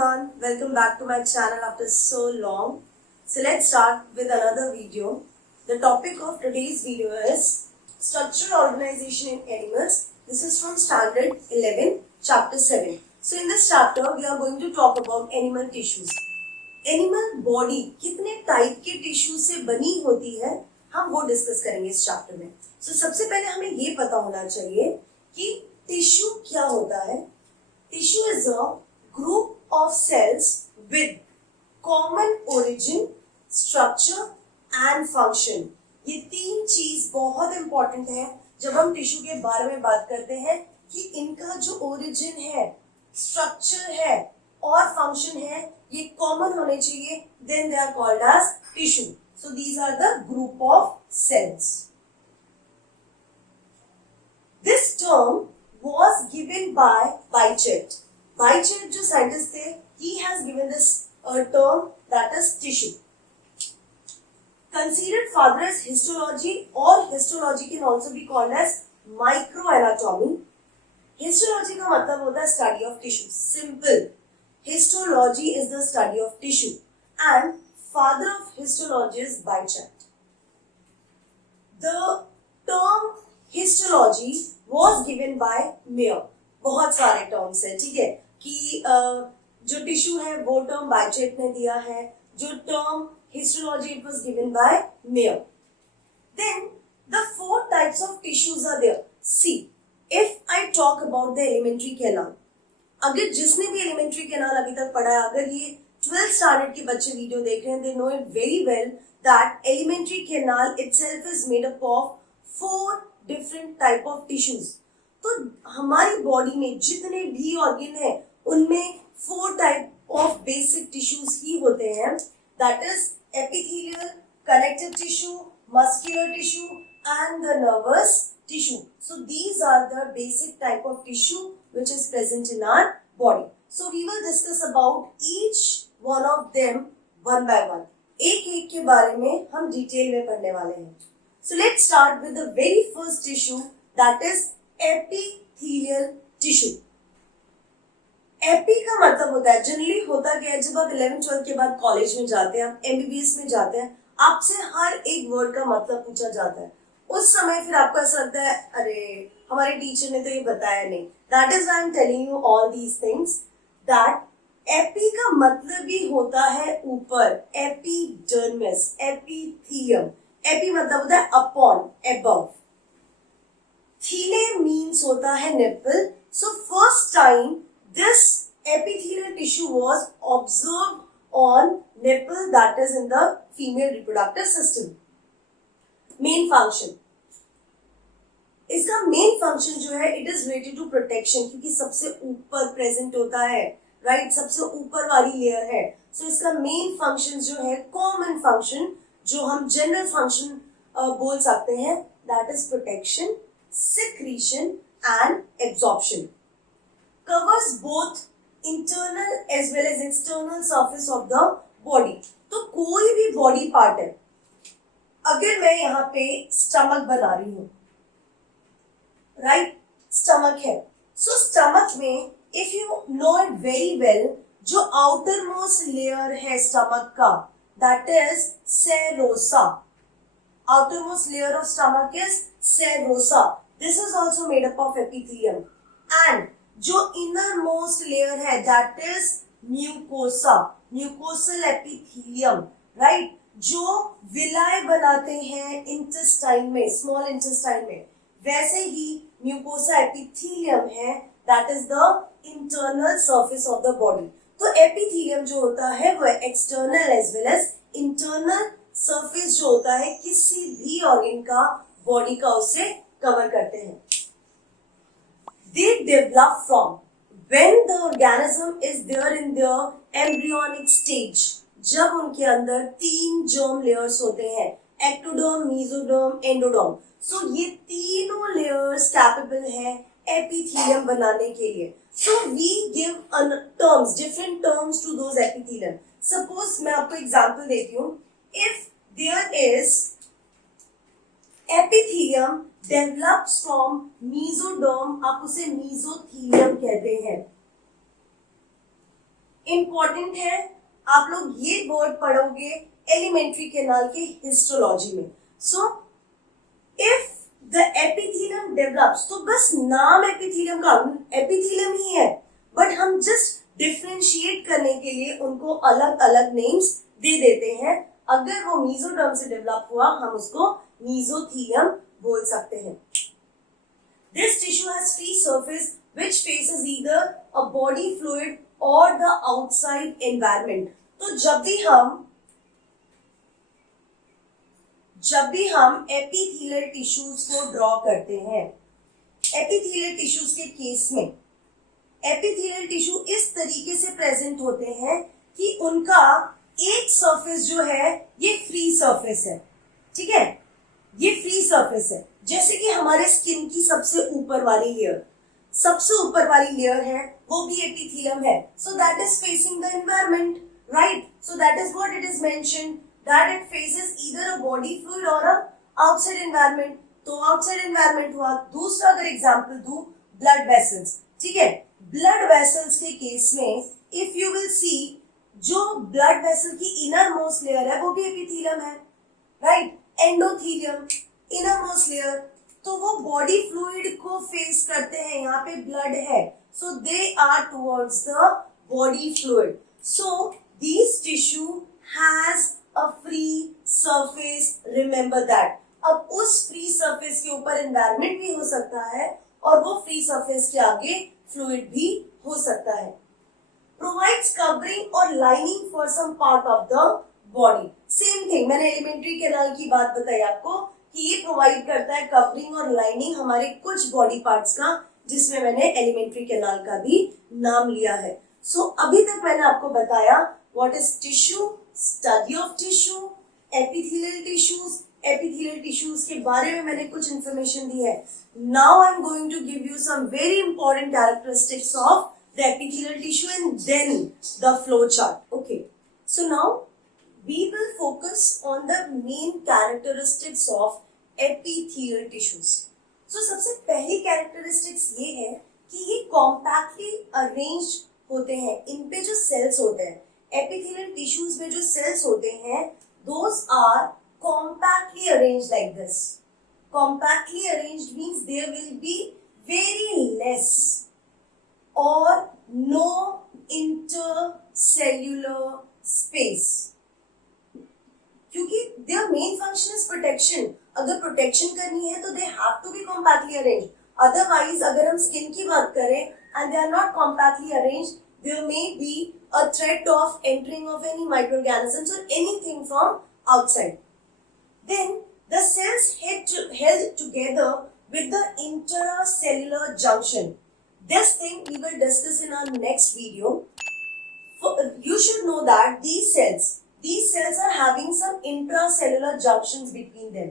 everyone, welcome back to my channel after so long. So let's start with another video. The topic of today's video is structural organization in animals. This is from standard 11 chapter 7. So in this chapter we are going to talk about animal tissues. Animal body कितने type के tissue से बनी होती है हम वो discuss करेंगे इस चैप्टर में. So सबसे पहले हमें ये पता होना चाहिए कि टिश्यू क्या होता है. Tissue is a group of cells with common origin, structure and function. ये तीन चीज बहुत इंपॉर्टेंट है जब हम टिश्यू के बारे में बात करते हैं कि इनका जो ओरिजिन है, स्ट्रक्चर है और फंक्शन है ये कॉमन होने चाहिए. Then they are called as tissue. So these are the group of cells. This term was given by Bychett. Bychett जो साइंटिस्ट थे, he has given this term that is tissue. Considered father as histology or histology can also be called as microanatomy. Histology का मतलब होता है study of tissue. Simple. Histology is the study of tissue and father of histology is Bychett. The term histology was given by Mayer. बहुत सारे terms है, ठीक है, कि जो टिश्यू है वो टर्म बाइचेट ने दिया है. जो term histology it was given by Mayer. Then the four types of tissues are there. See, if I talk about the elementary canal, अगर जिसने भी elementary canal अभी तक पढ़ा है, अगर ये 12th standard के बच्चे वीडियो देख रहे हैं, they know it very well that elementary canal itself is made up of 4 different type of tissues. तो हमारी बॉडी में जितने भी ऑर्गन है उनमें 4 टाइप ऑफ बेसिक टिश्यूज ही होते हैं. That is epithelial, connective tissue, muscular tissue and the nervous tissue. So these are the basic type of tissue which is present in our body. So we will discuss about each one of them one by one. एक एक के बारे में हम detail में पढ़ने वाले हैं. So let's start with the very first tissue, that is epithelial tissue. Epi का मतलब होता है, जनरली होता क्या है, जब आप 11th-12th के बाद कॉलेज में जाते हैं, आप MBBS में जाते हैं, आपसे हर एक वर्ड का मतलब पूछा जाता है. उस समय फिर आपको ऐसा लगता है अरे हमारे टीचर ने तो ये बताया नहीं. That is why I am telling you all these things. That AP का मतलब भी होता है ऊपर, एपिडर्मिस, एपिथेलियम. एपी मतलब होता है अपॉन, अबव. थीले मीन्स होता है nipple. So first time this epithelial tissue was observed on nipple, that is in the female reproductive system. Main function, इसका मेन फंक्शन जो है it is related to protection, क्योंकि सबसे ऊपर प्रेजेंट होता है, राइट, सबसे ऊपर वाली लेयर है. सो इसका मेन फंक्शन जो है, कॉमन फंक्शन जो हम जनरल फंक्शन बोल सकते हैं, that is protection, secretion and absorption. Covers both internal as well as external surface of the body. तो कोई भी बॉडी पार्ट है, अगर मैं यहाँ पे स्टमक बना रही हूं, राइट, स्टमक है. सो स्टमक में if you know it very well, जो आउटर मोस्ट लेयर है स्टमक का, that is serosa. Outermost layer of stomach is serosa. This is also made up of epithelium. And जो innermost layer है that is mucosa, mucosal epithelium, right? जो विलाय बनाते हैं intestine में, small intestine में, वैसे ही mucosa epithelium है, that is the internal surface of the body. तो एपिथेलियम जो होता है वो external as well as internal surface जो होता है किसी भी ऑर्गन का, बॉडी का, उसे कवर करते हैं. They develop from when the organism is there in their embryonic stage. जब उनके अंदर 3 जर्म लेयर्स होते हैं, एक्टोडर्म, मेसोडर्म, एंडोडर्म. सो ये तीनों लेयर्स कैपेबल है एपिथेलियम बनाने के लिए. So we give terms, different terms to those epithelium. Suppose मैं आपको example देती हूँ. If there is epithelium develops from mesoderm, आप उसे mesothelium कहते हैं. इंपॉर्टेंट है, आप लोग ये वर्ड पढ़ोगे एलिमेंट्री कैनाल के हिस्टोलॉजी में. So if the epithelium develops, तो बस नाम एपिथेलियम का एपिथेलियम ही है, बट हम जस्ट डिफरेंशिएट करने के लिए उनको अलग अलग नेम्स दे देते हैं. अगर वो मीजोडर्म से डेवलप हुआ हम उसको मीजोथेलियम बोल सकते हैं. This tissue has free surface which faces either a body fluid or the outside environment. तो जब भी हम एपिथेलियल टिश्यूज को ड्रॉ करते हैं, एपिथेलियल टिश्यूज के केस में एपिथेलियल टिश्यू इस तरीके से प्रेजेंट होते हैं कि उनका एक सरफेस जो है ये फ्री सरफेस है. ठीक है, ये फ्री सरफेस है. जैसे कि हमारे स्किन की सबसे ऊपर वाली लेयर है, वो भी एपिथेलियम है. So that is facing the environment, right? So that is what it is mentioned, that it faces either a body fluid और अ आउटसाइड एनवायरमेंट. तो आउटसाइड एनवायरमेंट हुआ. दूसरा अगर एग्जांपल दूं, ब्लड वेसल्स. ठीक है, ब्लड वेसल्स के केस में इफ यू विल सी, जो ब्लड वेसल की इनर मोस्ट लेयर है वो भी एपिथेलियम है, right? Endothelium, inner most layer. तो वो बॉडी फ्लूइड को फेस करते हैं, यहाँ पे ब्लड है, so they are towards the body fluid. So this tissue has a free surface, remember that. अब उस फ्री सरफेस के ऊपर एनवायरनमेंट भी हो सकता है और वो फ्री सरफेस के आगे फ्लूइड भी हो सकता है. प्रोवाइड्स कवरिंग और lining for some part of the body. Same thing, मैंने एलिमेंट्री कैनाल की बात बताई आपको कि ये प्रोवाइड करता है कवरिंग और लाइनिंग हमारे कुछ बॉडी पार्ट्स का, जिसमें मैंने एलिमेंट्री कैनाल का भी नाम लिया है. सो अभी तक मैंने आपको बताया what is tissue, study of tissue, epithelial tissues. Epithelial tissues के बारे में मैंने कुछ इंफॉर्मेशन दी है. Now I am going to give you some very important characteristics of the epithelial tissue and then the flow chart. Okay, so now we will focus on the main characteristics of epithelial tissues. So सबसे पहली characteristics ये है कि ये compactly arranged होते हैं. इन पे जो cells होते हैं, epithelial tissues में जो cells होते हैं, those are compactly arranged like this. Compactly arranged means there will be very less or no intercellular space. क्योंकि their main function is protection. अगर प्रोटेक्शन करनी है तो they have to be compactly arranged. Otherwise, अगर हम skin की बात करें and they are not compactly arranged, there may be a threat of entering of any microorganisms or anything from outside. Then the cells held together with the intracellular junction. This thing we will discuss in our next video. You should know that these cells are having some intracellular junctions between them.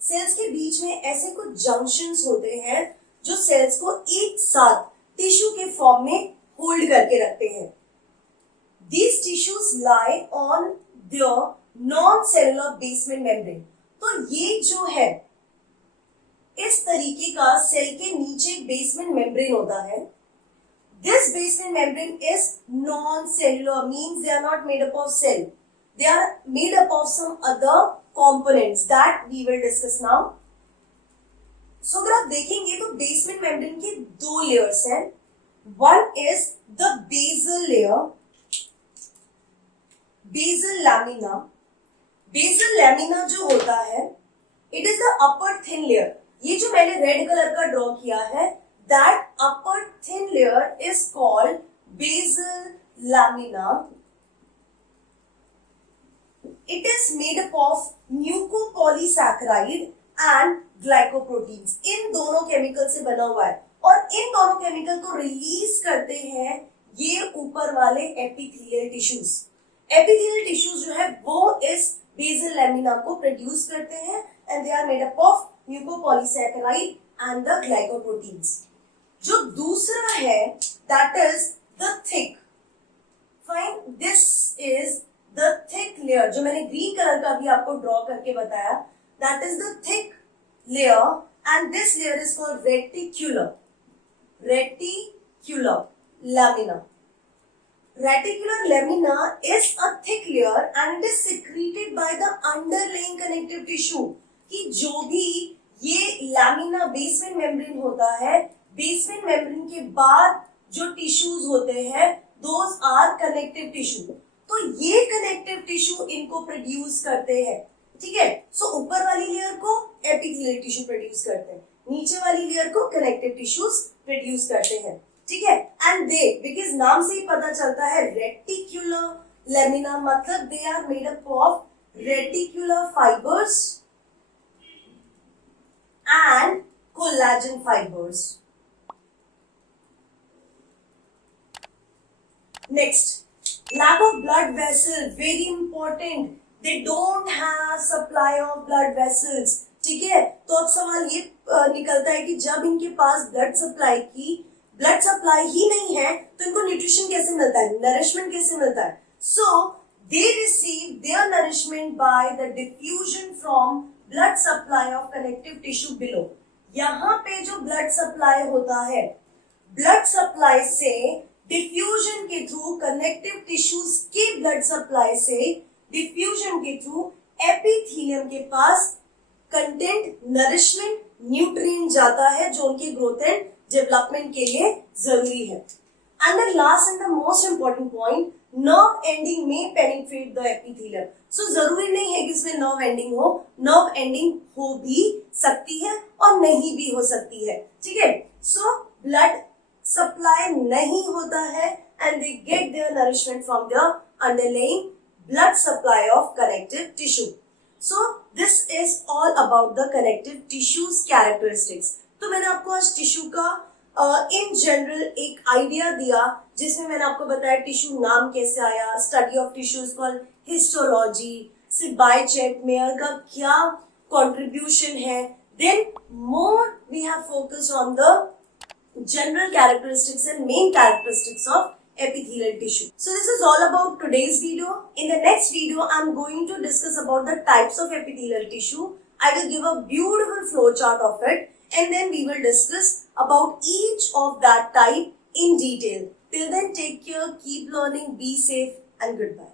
Cells के बीच में ऐसे कुछ junctions होते हैं जो sales को एक साथ टिश्यू के फॉर्म में होल्ड करके रखते हैं. These tissues lie on their non-cellular basement membrane. तो ये जो है, इस तरीके का सेल के नीचे बेसमेंट मेम्ब्रेन होता है. This basement membrane is non-cellular, means they are not made up of cell. They are made up of some other components that we will discuss now. So अगर आप देखेंगे तो बेसमेंट मेम्ब्रेन के दो layers हैं. One is the basal layer, basal lamina. Basal lamina जो होता है, it is the upper thin layer. ये जो मैंने रेड कलर का ड्रॉ किया है, that upper thin layer is called basal lamina. It is made up of mucopolysaccharide and glycoproteins. इन दोनों केमिकल से बना हुआ है और इन दोनों केमिकल को रिलीज करते हैं ये ऊपर वाले एपिथेलियल टिश्यूज. एपिथेलियल टिश्यूज जो है वो इस बेसल लैमिना को प्रोड्यूस करते हैं and they are made up of mucopolysaccharide and the glycoproteins. जो दूसरा है that is the thick. Fine, this is the thick layer जो मैंने ग्रीन कलर का भी आपको ड्रॉ करके बताया, that is the thick layer and this layer is called reticular lamina. Reticular lamina is a thick layer and it is secreted by the underlying connective tissue. कि जो भी ये लैमिना बेसमेंट मेम्ब्रेन होता है, basement membrane के बाद जो tissues होते हैं, दोज आर कनेक्टिव टिश्यू. तो ये कनेक्टिव टिश्यू इनको प्रोड्यूस करते हैं. ठीक है. सो ऊपर वाली लेयर को एपिथेलियल टिश्यू प्रोड्यूस करते हैं, नीचे वाली लेयर को कनेक्टिव टिश्यूज प्रोड्यूस करते हैं. ठीक है. एंड दे, बिकॉज नाम से ही पता चलता है रेटिकुलर लेमिना, मतलब they are made up of reticular fibres and collagen fibres. Next, lack of blood vessel, very important. They don't have supply of blood vessels. ठीक है. तो अब सवाल ये निकलता है कि जब इनके पास ब्लड सप्लाई ही नहीं है तो इनको न्यूट्रिशन कैसे मिलता है, नरिशमेंट कैसे मिलता है? So they receive their nourishment by the diffusion from blood supply of connective tissue below. यहाँ पे जो ब्लड सप्लाई होता है, ब्लड सप्लाई से डिफ्यूजन के थ्रू, कनेक्टिव टिश्यूज के ब्लड सप्लाई से डिफ्यूजन के थ्रू एपिथेलियम के पास कंटेंट, नरिशमेंट, न्यूट्रिएंट जाता है जो उनके ग्रोथ एंड डेवलपमेंट के लिए जरूरी है. And the last and the most important point, nerve ending में पेनिट्रेट द एपिथेलियम. सो जरूरी नहीं है कि इसमें नर्व एंडिंग हो, नर्व एंडिंग हो भी सकती है और नहीं भी हो सकती है. ठीक है. सो ब्लड सप्लाई नहीं होता है and they get their nourishment from the underlying blood supply of connective tissue. So this is all about the connective tissues characteristics. तो मैंने आपको आज टिश्यू का इन जनरल एक आइडिया दिया, जिसमें मैंने आपको बताया टिश्यू नाम कैसे आया, study of tissues called histology, सिर्फ बाय चेक मेयर का क्या कंट्रीब्यूशन है. Then more we have focused on the general characteristics and main characteristics of epithelial tissue. So this is all about today's video. In the next video, I'm going to discuss about the types of epithelial tissue. I will give a beautiful flow chart of it, and then we will discuss about each of that type in detail. Till then, take care, keep learning, be safe, and goodbye.